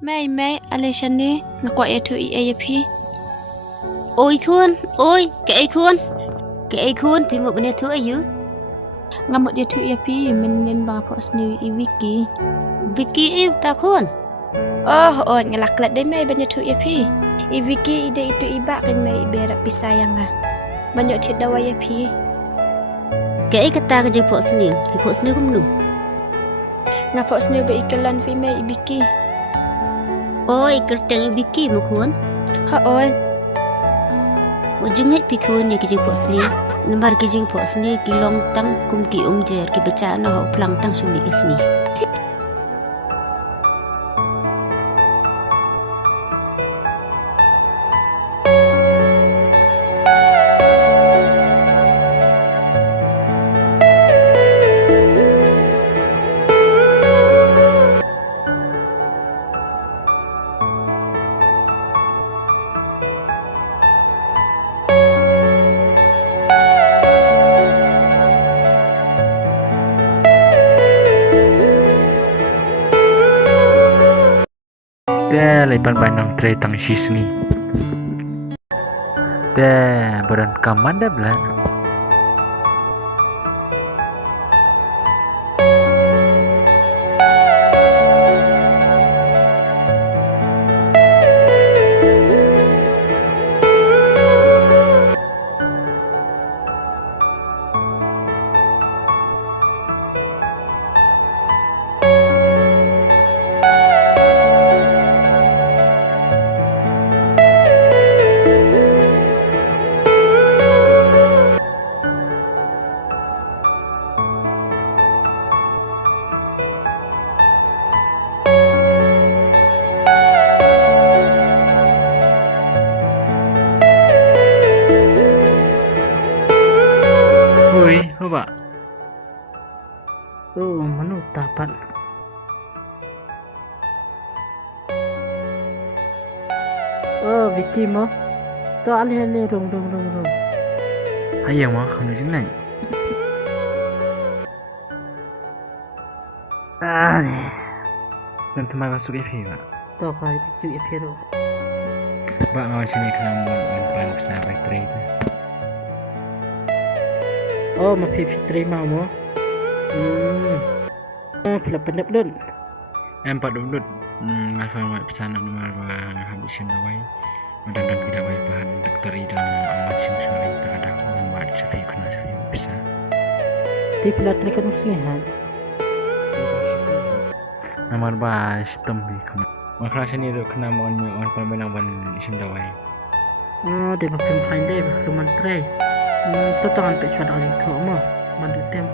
Mai Iaishah ni ngakwa ya tu eiei phi. Ôi khuôn, ôi, kệ khuôn, thì một bên thu ayu. Ngamot ya tu ya phi min nen ba po sngew I wiki. Vicky yêu ta khuôn. Oh, ngalaklat dai mai banyak tu ya phi. I wiki ide itu iba kan mai ibera pisayang ah. Banyak thiệt dawa ya phi. Kệ kata ke je po sngew kum nu. Nga po sngew ba ikalan fi mai ibiki. Ôi, kerteng Vicky một khuôn. Ha oi. Jingieid pi khuôn ya ke je po sngew. Namar ke je po sngew ki long tang kum ki jer ki baca no ho plang tang sumi ke sngew. Blei Un tray tang shisni. Beran kaman dah belan. Coba. Manu tapat. Vicky mo. To ali rong. Ayang mah kamu jenai. Dan tempat masuk EP pak. To kai picu EP ro. Pak ngawal sini kena mon besar baterai tu. Mapi fitri mau mo. Pelap dun. Empat dudut. Ngafal buat pesanan nomor habis sendawai. Dan tidak baik bahan dokter dan amat simsuai tak ada membuat sepi kena sepi bisa. Di pelatri kan usihan. Nomor bah sistem kena. Makanya sini tu kena mon permenang sendawai. Dia makin fine deh, makin mantre. Tangan pecah dah lagi kau mah, mandu tem.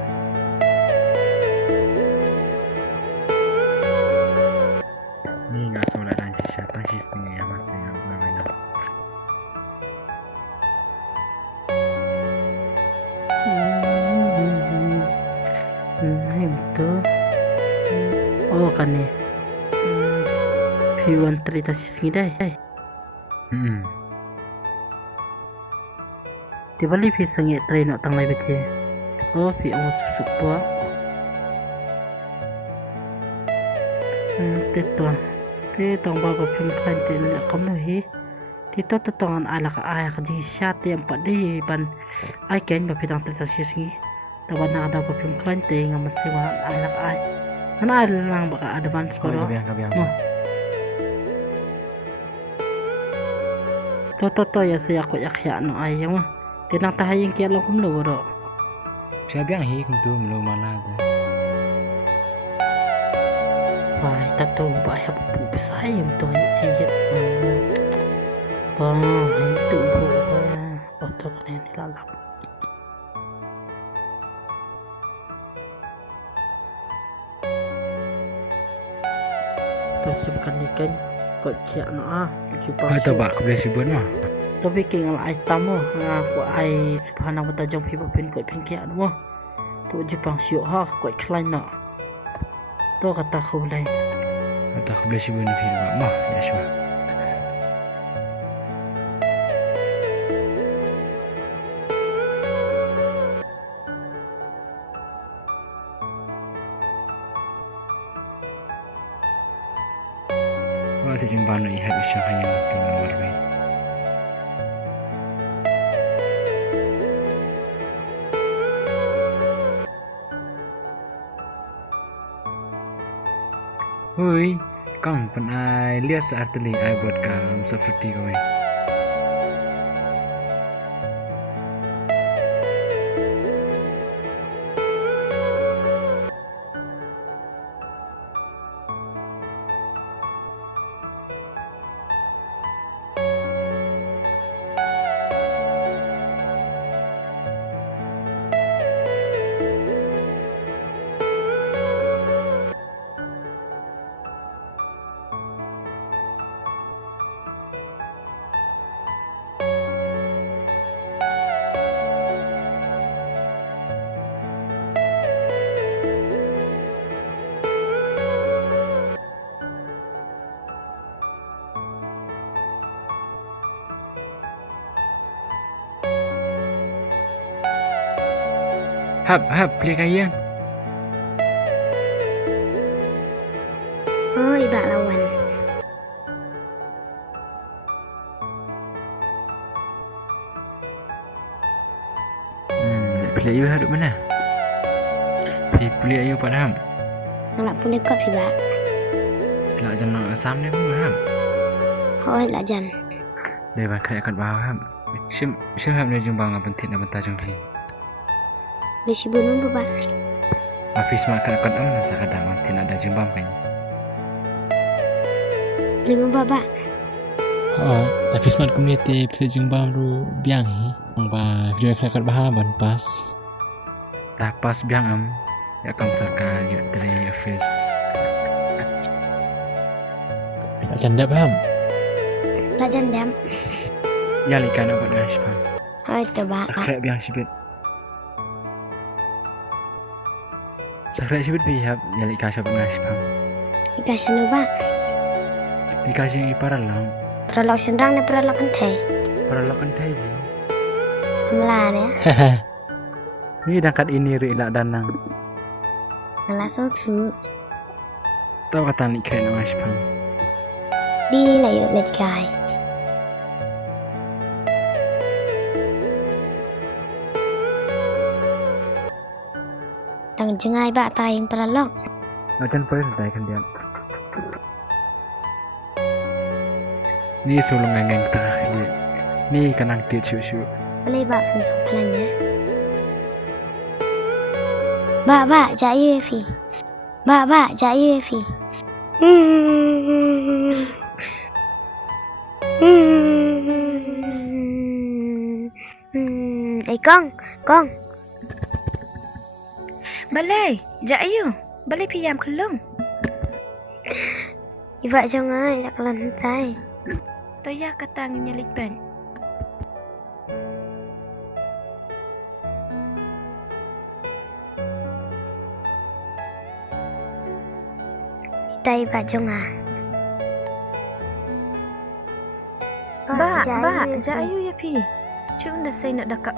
Ni nggak solat dan shisha.To sini ya masih yang bermain. Itu. Kan ni. Piwan cerita sini dah. Di balik pi sengit tray nak tang lai bace. Pi amat susuk puak. Tetong bapa pimpan tin kamu hi. Tito tetongan ala ka ay ka Iaishah yang pak di ban ay ken ba pidang tata sisngi. Tawan na ada pa pimpan te ngamat siwa ala ka ay. Ana ala lang baka advance ko ro. To ya saya ko yakya no ay mo. Tinang tahayang kaya lang kumluro. Siya biyang hi kung tu mulu malada. Wah, tato ba ay hapu besay yung to siyit. Itu ba. Oto ko na nilalak. Terus simpan ikan kot kaya no Atau bak Khublei shibun mah. Tapi kengal ai tamu ngaku ai subhanahu wa ta'ala jong pi pin ko pin kia mo tu Jepang siu ha ko klein no to kata Khublei shibun fi mah Iaishah. Kalau tu jumpa nak ihat Aiishah yang tu namar we. Hui, kang penai lihat saat teli ai buat kam seperti kau. Hap, beli kayang. Ôi bạn lawan. Beli ayu hadut mana? Beli ayu pada ham. Nggak boleh kop sih pak. Lak jangan asam ni pun ham. Ôi lạ dần. Đây bạn khai akan bawa ham. Sim ham ni jumpa ngam penting nak bentar jong fi. Beli shibun bu pak. Hafiz makan tak ada mati nak ada jimbam kan. Beli mu pak. Hafiz mat community pse jimbam ru biang hi. Ba video kelakar bahaban pas. Dah pas biang am. Ya kam sarka ya dari Hafiz. Nak canda paham? Lạ dần đám. Ya likan apa dah sipang. Ôi tuh pak. Sakrak biang sibit. Sakrak sibit bihab ya likan siapa dah sipang. Iaishah nu pak. Likan sing pynurlong. Pynurlong senrang nih pynurlong kan thầy. Pynurlong kan thai ni. Semla nih. Ni dekat ini ri ilak danang. Nggak thử. Tahu kata ni kena mas pang. Đi là yuk let's go. Đang Jingieid pak tayang pynurlong. Macam pergi sedai kan dia. Ni sulung ngeng tah dia. Ni kanang tiut syu. Blei pak film.Khlem ya. Pak, jaya fi. Pak, jaya fi. Con. Balai, dạ yêu. Balai piyam khulung. Vợ chồng ơi, đã lần sai. Tôi ya katang nyelik ban. Tay vợ chồng à? Ba, dạ yêu ya pi. Chúng đã say nak dekat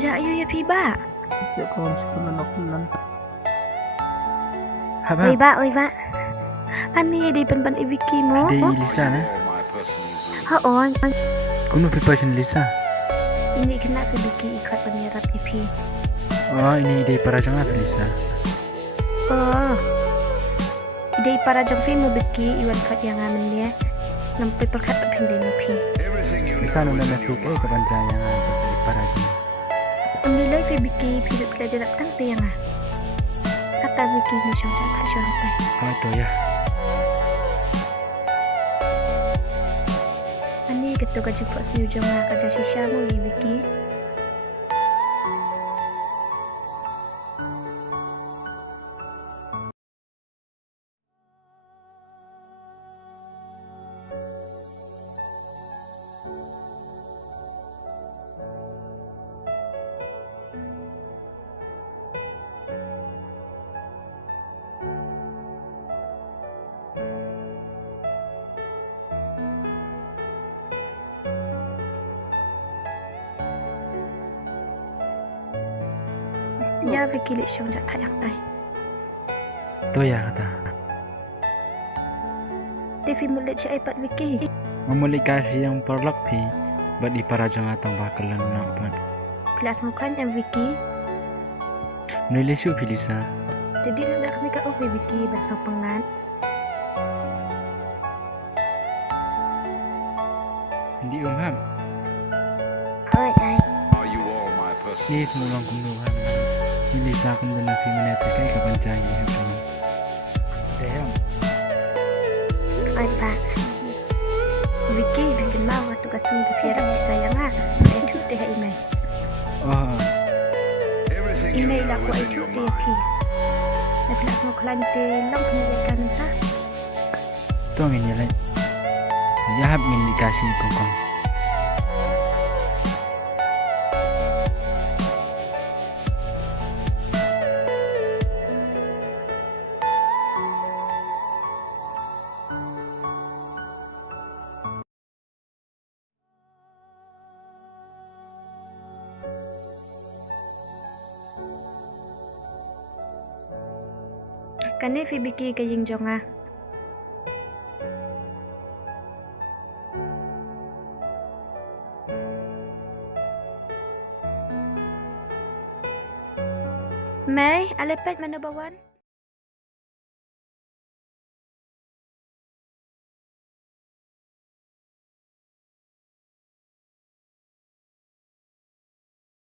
Ja ayu ya pi ba. Ya kawan sebenarnya nak nan. Haba. Oi ba. Ani di ban Vicky mo. Di Lisa na. Ha on. Kuno preparation Lisa. Ini kena sa Vicky ikat penyiarap IP. Oh, ini ide para jangan Lisa. Oh. Ide para jong film mo Vicky iwan kat yang aman dia. Nampai perkat pindah napi. Lisa nuna na fik kapan jaya di para jangan. Nilai Vicky pilih pelajar datang tiang ah. Kata Vicky ni syurga tak syurga. Oh itu ya. Ani ketua jumpa sngew jong kerja shisha mo Vicky. Ya Vicky lek syong jak kayak ai. To ya kata. Devi mulut si iPad Vicky. Memulikasi yang perlak pi buat di para jong atang bakalan nak buat. Kelas mukan yang Vicky. Menulis su pilisa. Jadi nak kami kat ofi Vicky bersopengan. Di ham. Oi ai. Ni semua kum ham. Pilisa kum dan nafi meneta kai kapan cai ya kan. Deham. Oi Pak. Vicky bikin mau waktu kasih berfirak disayang ah. Itu deh email. Oh. Email aku itu dia pi. Nak langsung kelante long penyiakan mentah. To ngin ya lai. Ya hab min dikasih kongkong. Kane fi Vicky ke jing jong ah. May, alepet mana bawan?